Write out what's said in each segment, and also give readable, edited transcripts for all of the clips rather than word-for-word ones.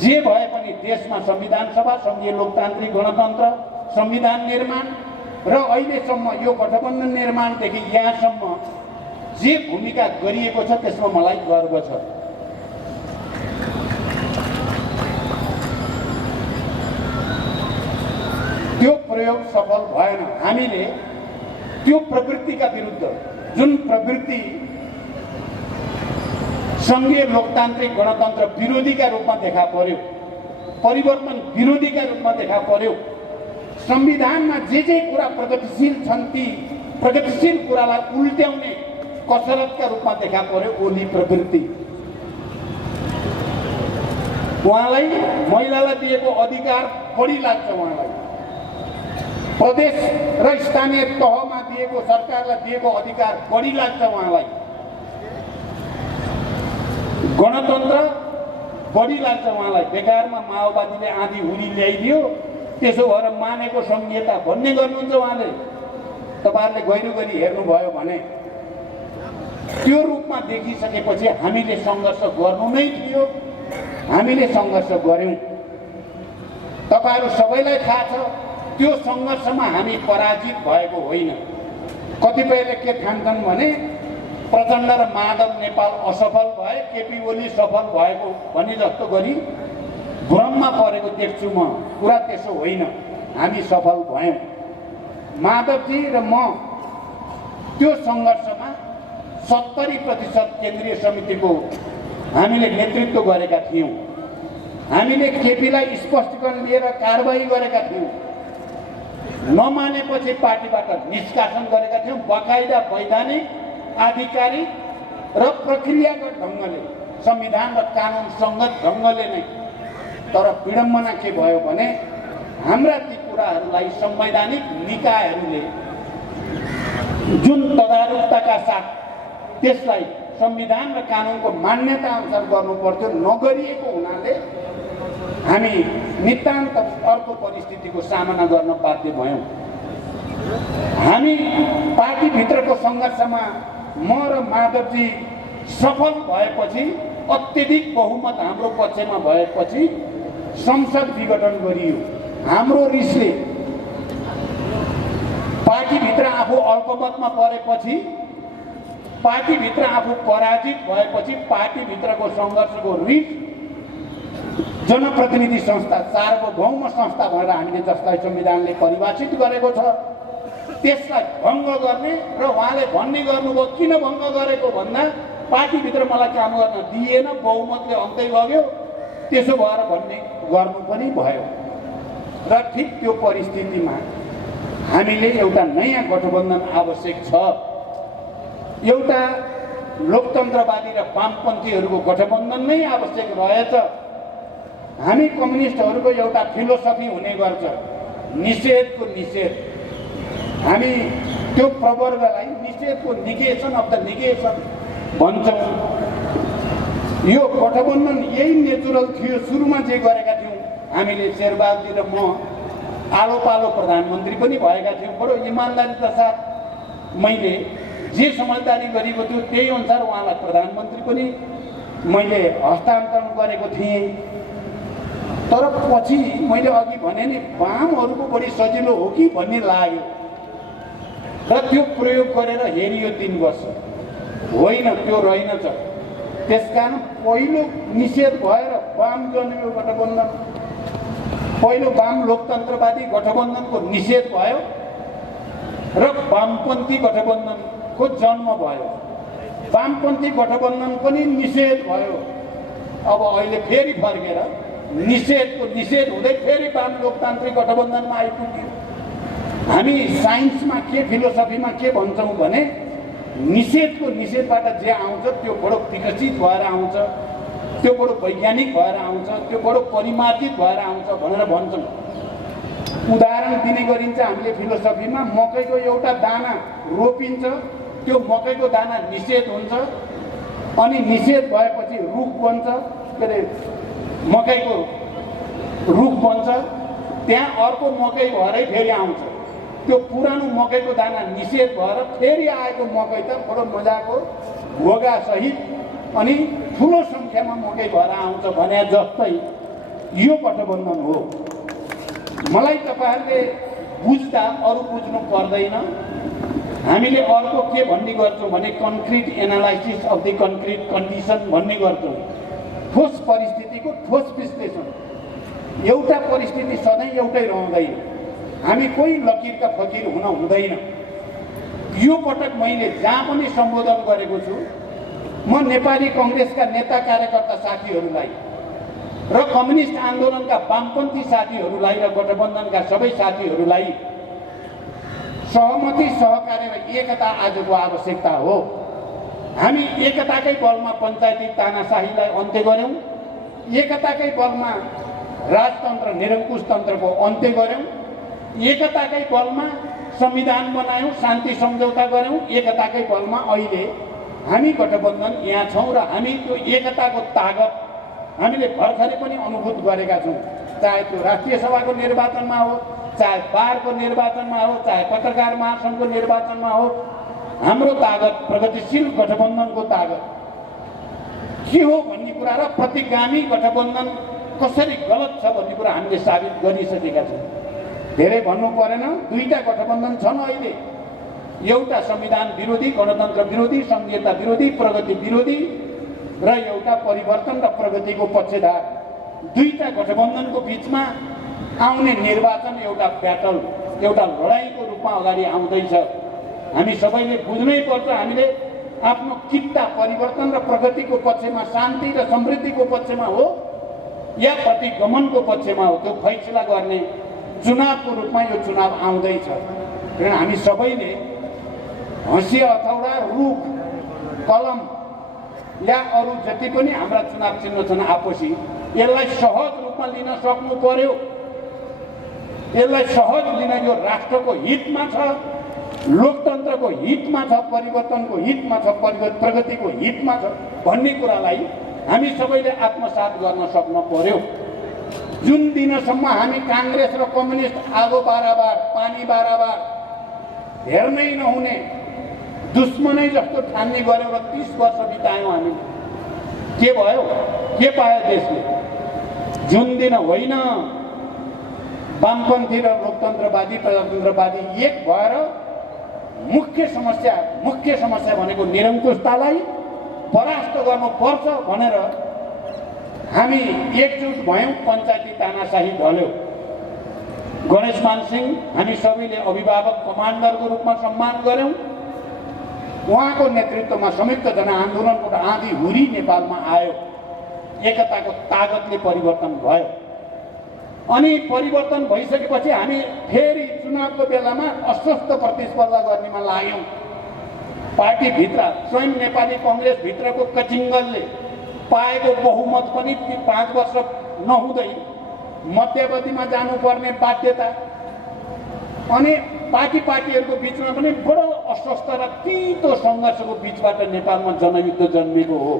जे भए पनि देशमा संविधान सभा, संघीय लोकतान्त्रिक गणतन्त्र, संविधान निर्माण र अहिलेसम्म यो गठबन्धन निर्माणदेखि यहाँसम्म जे भूमिका गरिएको छ त्यसमा मलाई गर्व छ। त्यो प्रयोग सफल भएन। हामीले त्यो प्रवृत्तिका विरुद्ध, जुन प्रवृत्ति संघीय लोकतान्त्रिक गणतन्त्र विरोधीका रूपमा देखा पर्यो, परिवर्तन विरोधीका रूपमा देखा पर्यो, संविधानमा जे कुरा प्रगतिशील छन् ती प्रगतिशील कुरालाई उल्ट्याउने कसरतका रूपमा देखा पर्यो ओली प्रवृत्ति। उहाँलाई महिलालाई दिएको अधिकार बढी लाग्छ, उहाँलाई प्रदेश र स्थानीय तहमा दिएको, सरकारलाई दिएको अधिकार बढी लाग्छ, उहाँलाई गणतन्त्र बढी लाग्छ, उहाँलाई बेकारमा माओवादीले आँधी हुरी ल्याइदियो त्यसो भएर मानेको संहिता भन्ने गर्नुहुन्छ उहाँले। तपाईहरुले गहिरो गरी हेर्नुभयो भने त्यो रूपमा देखिसकेपछि हामीले सङ्घर्ष गर्नु नै थियो, हामीले सङ्घर्ष गर्यौं। तपाईहरु सबैलाई थाहा छ त्यो सङ्घर्षमा हामी पराजित भएको होइन। कतिपयले के ठान्छन् भने प्रचण्ड र माधव नेपाल असफल भए, केपी ओली सफल भएको भन्ने जस्तो गरी भ्रममा परेको देख्छु म। कुरा त्यसो होइन, हामी सफल भयौं। माधवजी र म त्यो सङ्घर्षमा 70% केन्द्रीय समितिको हामीले नेतृत्व गरेका थियौं। हामीले केपीलाई स्पष्टीकरण लिएर कारबाही गरेका थियौं। नमानेपछि पार्टीबाट निष्कासन गरेका थियौं, बकाइदा वैधानिक, आधिकारिक र प्रक्रियागत ढङ्गले, संविधान र कानुन सङ्गत ढङ्गले नै। तर विडम्बना के भयो भने हाम्रा ती कुराहरूलाई संवैधानिक निकायहरूले जुन तदारुकताका साथ त्यसलाई संविधान र कानुनको मान्यता अनुसार गर्नु पर्थ्यो नगरिएको हुनाले हामी नितान्त अर्को परिस्थितिको सामना गर्न बाध्य भयौं। हामी पार्टीभित्रको सङ्घर्षमा म र माधवजी सफल भएपछि, अत्यधिक बहुमत हाम्रो पक्षमा भएपछि संसद विघटन गरियो। हाम्रो रिसले पार्टीभित्र आफू अल्पमतमा परेपछि, पार्टीभित्र आफू पराजित भएपछि पार्टीभित्रको सङ्घर्षको रिस जनप्रतिनिधि संस्था, सार्वभौम संस्था भनेर हामीले जसलाई संविधानले परिभाषित गरेको छ त्यसलाई भङ्ग गर्ने र उहाँले भन्ने गर्नुभयो किन भङ्ग गरेको भन्दा पार्टीभित्र मलाई काम गर्न दिएन, बहुमतले अन्तै लग्यो, त्यसो भएर भन्ने गर्नु पनि भयो। र ठिक त्यो परिस्थितिमा हामीले एउटा नयाँ गठबन्धन आवश्यक छ। एउटा लोकतन्त्रवादी र वामपन्थीहरूको गठबन्धन नै आवश्यक रहेछ। हामी कम्युनिस्टहरूको एउटा फिलोसफी हुने गर्छ, निषेधको निषेध। हामी त्यो प्रवर्गलाई निषेधको निगेसन अफ द निगेसन भन्छौँ। यो गठबन्धन यही नेचुरल थियो। सुरुमा जे गरेका थियौँ हामीले, शेरबहादुर र म आलो पालो प्रधानमन्त्री पनि भएका थियौँ। बडो इमान्दारीका साथ मैले जे समझदारी गरेको थियो त्यही अनुसार उहाँलाई प्रधानमन्त्री पनि मैले हस्तान्तरण गरेको थिएँ। तर पछि मैले अघि भने नि वामहरूको बढी सजिलो हो कि भन्ने लाग्यो र त्यो प्रयोग गरेर हेरियो 3 वर्ष। होइन, त्यो रहेनछ। त्यसकारण पहिलो निषेध भएर वाम जन्मियो गठबन्धन, पहिलो वाम लोकतन्त्रवादी गठबन्धनको निषेध भयो र वामपन्थी गठबन्धनको जन्म भयो। वामपन्थी गठबन्धन पनि निषेध भयो। अब अहिले फेरि फर्केर निषेधको निषेध हुँदै फेरि वाम लोकतान्त्रिक गठबन्धनमा आइपुग्यो। हामी साइन्समा के, फिलोसफीमा के भन्छौँ भने निषेधको निषेधबाट जे आउँछ त्यो बडो विकसित भएर आउँछ, त्यो बडो वैज्ञानिक भएर आउँछ, त्यो बडो परिमार्जित भएर आउँछ भनेर भन्छौँ। उदाहरण दिने गरिन्छ हामीले फिलोसफीमा, मकैको एउटा दाना रोपिन्छ, त्यो मकैको दाना निषेध हुन्छ, अनि निषेध भएपछि रुख बन्छ, के अरे मकैको रुख बन्छ, त्यहाँ अर्को मकै भएरै फेरि आउँछ। त्यो पुरानो मकैको दाना निषेध भएर फेरि आएको मकै त बडो मजाको भोगा सहित अनि ठुलो सङ्ख्यामा मकै भएर आउँछ भने जस्तै यो गठबन्धन हो। मलाई तपाईहरुले बुझ्दा अरु बुझ्नु पर्दैन। हामीले अर्को के भन्ने गर्छौं भने concrete analysis of the concrete condition भन्ने गर्छौं। ठोस परिस्थितिको ठोस विश्लेषण। एउटा परिस्थिति सधैँ एउटै रहँदैन। हामी कोही लकीरका फकीर हुन हुँदैन। यो पटक मैले जहाँ पनि सम्बोधन गरेको छु, म नेपाली कांग्रेसका नेता कार्यकर्ता साथीहरूलाई र कम्युनिस्ट आन्दोलनका वामपन्थी साथीहरूलाई र गठबन्धनका सबै साथीहरूलाई सहमति सहकार्य र एकता आजको आवश्यकता हो। हामी एकताकै बलमा पञ्चायती तानाशाहीलाई अन्त्य गर्यौं, एकताकै बलमा राजतन्त्र निरङ्कुश तन्त्रको अन्त्य गर्यौं, एकताकै बलमा संविधान बनायौं, शान्ति सम्झौता गर्यौं, एकताकै बलमा अहिले हामी गठबन्धन यहाँ छौं र हामी त्यो एकताको तागत हामीले भर्खरै पनि अनुभूत गरेका छौं। चाहे त्यो राष्ट्रिय सभाको निर्वाचनमा हो, चाहे बारको निर्वाचनमा हो, चाहे पत्रकार महासंघको निर्वाचनमा हो, हाम्रो तागत प्रगतिशील गठबन्धनको तागत के हो भन्ने कुरा र प्रतिगामी गठबन्धन कसरी गलत छ भन्ने कुरा हामीले साबित गरिसकेका छौं। धेरै भन्नु परेन, दुईटा गठबन्धन छन् अहिले। एउटा संविधान विरोधी, गणतन्त्र विरोधी, संघीयता विरोधी, प्रगति विरोधी र एउटा परिवर्तन र प्रगतिको पक्षधर। दुईटा गठबन्धनको बीचमा आउने निर्वाचन एउटा ब्याटल, एउटा लडाईँको रूपमा अगाडि आउँदैछ। हामी सबैले बुझ्नै पर्छ, हामीले आफ्नो किट्टा परिवर्तन र प्रगतिको पक्षमा, शान्ति र समृद्धिको पक्षमा हो या प्रतिगमनको पक्षमा हो, त्यो फैसला गर्ने चुनावको रूपमा यो चुनाव आउँदैछ। किन हामी सबैले हँसिया हथौडा, रुख, कलम या अरू जति पनि हाम्रा चुनाव चिन्ह छन् आपसी, यसलाई सहज रूपमा लिन सक्नु पर्यो। यसलाई सहज लिन यो राष्ट्रको हितमा छ, लोकतन्त्रको हितमा छ, परिवर्तनको हितमा छ, प्रगतिको हितमा छ भन्ने कुरालाई हामी सबैले आत्मसात गर्न सक्नु पर्यो। जुन दिनसम्म हामी कांग्रेस र कम्युनिस्ट आगो बाराबार, पानी बाराबार हेर्नै नहुने दुश्मनै जस्तो ठान्ने गर्यौं र 30 वर्ष बितायौं हामीले, के भयो? के पायो देशले? जुन दिन होइन वामपन्थी र लोकतन्त्रवादी, प्रजातन्त्रवादी एक भएर मुख्य समस्या भनेको निरङ्कुशतालाई परास्त गर्नुपर्छ भनेर हामी एकजुट भयौं, पञ्चायती तानाशाही ढल्यो। गणेशमान सिंह हामी सबैले अभिभावक कमान्डरको रूपमा सम्मान गर्यौं। उहाँको नेतृत्वमा संयुक्त जनआन्दोलनको आँधी हुरी नेपालमा आयो। एकताको तागतले परिवर्तन भयो। अनि परिवर्तन भइसकेपछि हामी फेरि चुनावको बेलामा अस्वस्थ प्रतिस्पर्धा गर्नेमा लाग्यौं। पार्टीभित्र स्वयं नेपाली कांग्रेस भित्रको कचिङ्गलले पाएको बहुमत पनि 5 वर्ष नहुँदै मध्यवधिमा जानुपर्ने बाध्यता, अनि पार्टीहरूको बीचमा पनि बडो अस्वस्थ र तीतो सङ्घर्षको बीचबाट नेपालमा जनयुद्ध जन्मेको हो।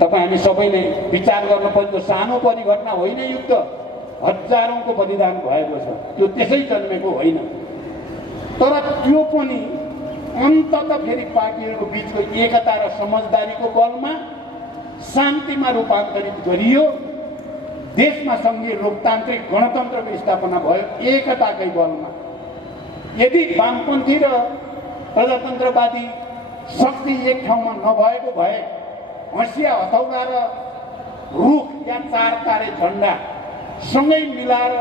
तपाईँ हामी सबैले विचार गर्नुपर्छ, सानो परिघटना होइन युद्ध, हजारौंको बलिदान भएको छ, त्यो त्यसै जन्मेको होइन। तर त्यो पनि अन्ततः फेरि पार्टीहरूको बीचको एकता र समझदारीको बलमा शान्तिमा रूपान्तरित गरियो। देशमा संघीय लोकतान्त्रिक गणतन्त्रको स्थापना भयो एकताकै बलमा। यदि वामपन्थी र प्रजातन्त्रवादी शक्ति एक ठाउँमा नभएको भए हँसिया हथौडा र रुख या 4 तारे झण्डा सँगै मिलाएर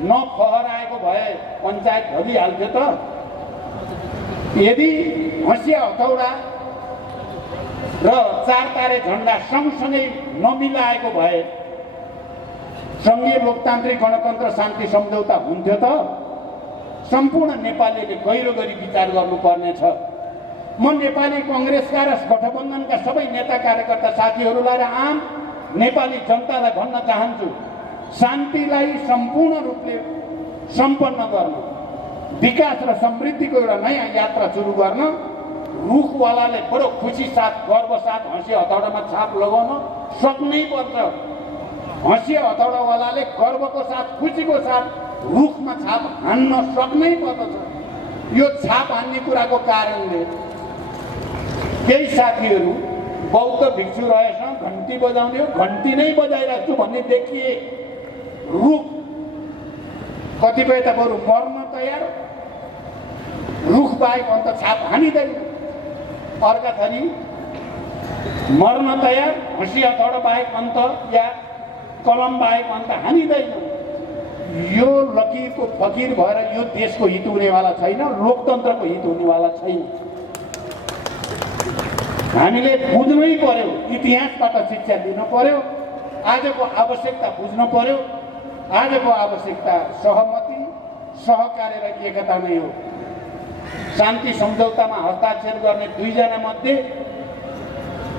नफहराएको भए पञ्चायत ढलिहाल्थ्यो त। यदि हँसिया हथौडा र 4 तारे झण्डा सँगसँगै नमिलाएको भए संघीय लोकतान्त्रिक गणतन्त्र शान्ति सम्झौता हुन्थ्यो त। सम्पूर्ण नेपालीले गहिरो गरी विचार गर्नुपर्ने छ। म नेपाली कांग्रेसका र गठबन्धनका सबै नेता कार्यकर्ता साथीहरूलाई र आम नेपाली जनतालाई भन्न चाहन्छु, शान्तिलाई सम्पूर्ण रूपले सम्पन्न गर्न, विकास र समृद्धिको एउटा नयाँ यात्रा सुरु गर्न रुखवालाले बडो खुसी साथ, गर्व साथ हँसिया हथौडामा छाप लगाउन सक्नै पर्छ। हँसिया हथौडावालाले गर्वको साथ, खुसीको साथ रुखमा छाप हान्न सक्नै पर्दछ। यो छाप हान्ने कुराको कारणले केही साथीहरू बौद्ध भिक्षु रहेछ घन्टी बजाउने हो, घन्टी नै बजाइरहेको छु भन्ने देखिए रुख कतिपय त बरु मर्न तयार, रुख बाहेक अन्त छाप हानिँदैन। अर्का थरी मर्न तयार, हँसिया तड बाहेक अन्त या कलम बाहेक अन्त हानिँदैन। यो लकीरको फकीर भएर यो देशको हित हुनेवाला छैन, लोकतन्त्रको हित हुनेवाला छैन। हामीले बुझ्नै पर्यो, इतिहासबाट शिक्षा लिनु पर्यो। आजको आवश्यकता बुझ्नु पर्यो। आजको आवश्यकता सहमति, सहकार्य र एकता नै हो। शान्ति सम्झौतामा हस्ताक्षर गर्ने दुईजना मध्ये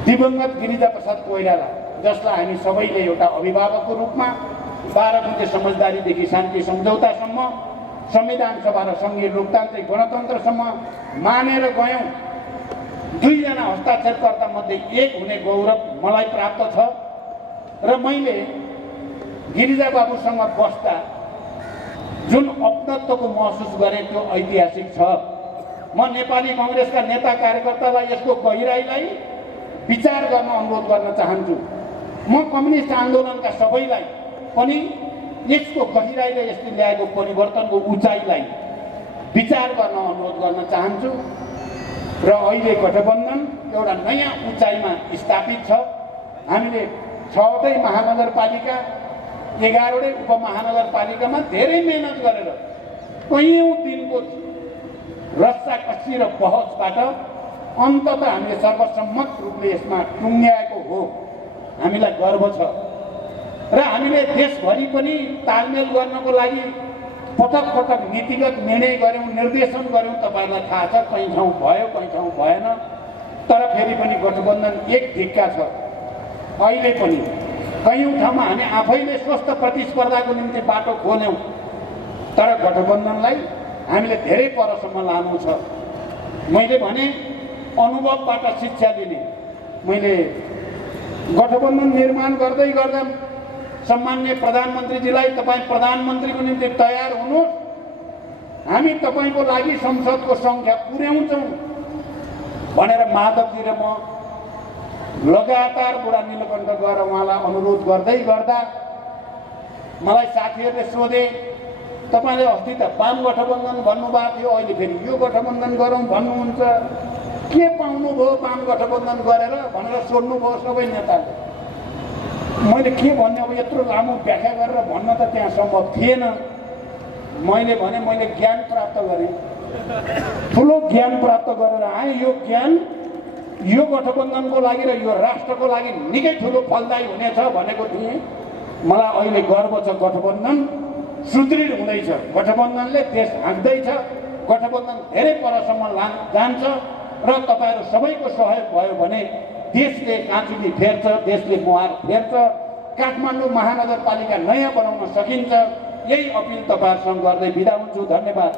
दिवंगत गिरिजाप्रसाद कोइराला, जसलाई हामी सबैले एउटा अभिभावकको रूपमा 12 बुँदे समझदारीदेखि शान्ति सम्झौतासम्म, संविधान सभा र सङ्घीय लोकतान्त्रिक गणतन्त्रसम्म मानेर गयौँ। दुईजना हस्ताक्षरकर्ता मध्ये एक हुने गौरव मलाई प्राप्त छ र मैले गिरिजा बाबुसँग बस्दा जुन अपनत्वको महसुस गरेँ त्यो ऐतिहासिक छ। म नेपाली कङ्ग्रेसका नेता कार्यकर्तालाई यसको गहिराईलाई विचार गर्न अनुरोध गर्न चाहन्छु। म कम्युनिस्ट आन्दोलनका सबैलाई पनि यसको गहिराईले यसले ल्याएको परिवर्तनको उचाइलाई विचार गर्न अनुरोध गर्न चाहन्छु। र अहिले गठबन्धन एउटा नयाँ उचाइमा स्थापित छ। हामीले 6वटै महानगरपालिका, 11वटै उपमहानगरपालिकामा धेरै मेहनत गरेर कैयौँ दिनको रस्साकस्सी र बहसबाट अन्ततः हामीले सर्वसम्मत रूपले यसमा टुङ्ग्याएको हो। हामीलाई गर्व छ र हामीले देशभरि पनि तालमेल गर्नको लागि पटक पटक नीतिगत निर्णय गऱ्यौँ, निर्देशन गऱ्यौँ। तपाईँहरूलाई थाहा छ, कहीँ ठाउँ भयो, कहीँ ठाउँ भएन। तर फेरि पनि गठबन्धन एक धिक्का छ। अहिले पनि कयौँ ठाउँमा हामी आफैले स्वस्थ प्रतिस्पर्धाको निम्ति बाटो खोल्यौँ, तर गठबन्धनलाई हामीले धेरै परसम्म लानु छ। मैले भने अनुभवबाट शिक्षा लिने। मैले गठबन्धन निर्माण गर्दै गर्दा सम्माननीय प्रधानमन्त्रीजीलाई, तपाईँ प्रधानमन्त्रीको निम्ति तयार हुनुहोस्, हामी तपाईँको लागि संसदको सङ्ख्या पुर्याउँछौँ भनेर माधवजी र म लगातार बुढा नीलकण्ठ गएर उहाँलाई अनुरोध गर्दै गर्दा मलाई साथीहरूले सोधे, तपाईँले अस्ति त वाम गठबन्धन भन्नुभएको थियो, अहिले फेरि यो गठबन्धन गरौँ भन्नुहुन्छ, के पाउनुभयो वाम गठबन्धन गरेर भनेर सोध्नुभयो सबै नेताले। मैले के भन्ने, अब यत्रो लामो व्याख्या गरेर भन्न त त्यहाँ सम्भव थिएन। मैले भने मैले ज्ञान प्राप्त गरेँ, ठुलो ज्ञान प्राप्त गरेर आएँ। यो ज्ञान यो गठबन्धनको लागि र यो राष्ट्रको लागि निकै ठुलो फलदायी हुनेछ भनेको थिएँ। मलाई अहिले गर्व छ, गठबन्धन सुदृढ हुँदैछ, गठबन्धनले देश हाँक्दैछ, गठबन्धन धेरै परसम्म जान्छ र तपाईँहरू सबैको सहयोग भयो भने देशले काँचुली फेर्छ, देशले मुहार फेर्छ, काठमाडौँ महानगरपालिका नयाँ बनाउन सकिन्छ। यही अपिल तपाईँहरूसँग गर्दै बिदा हुन्छु। धन्यवाद।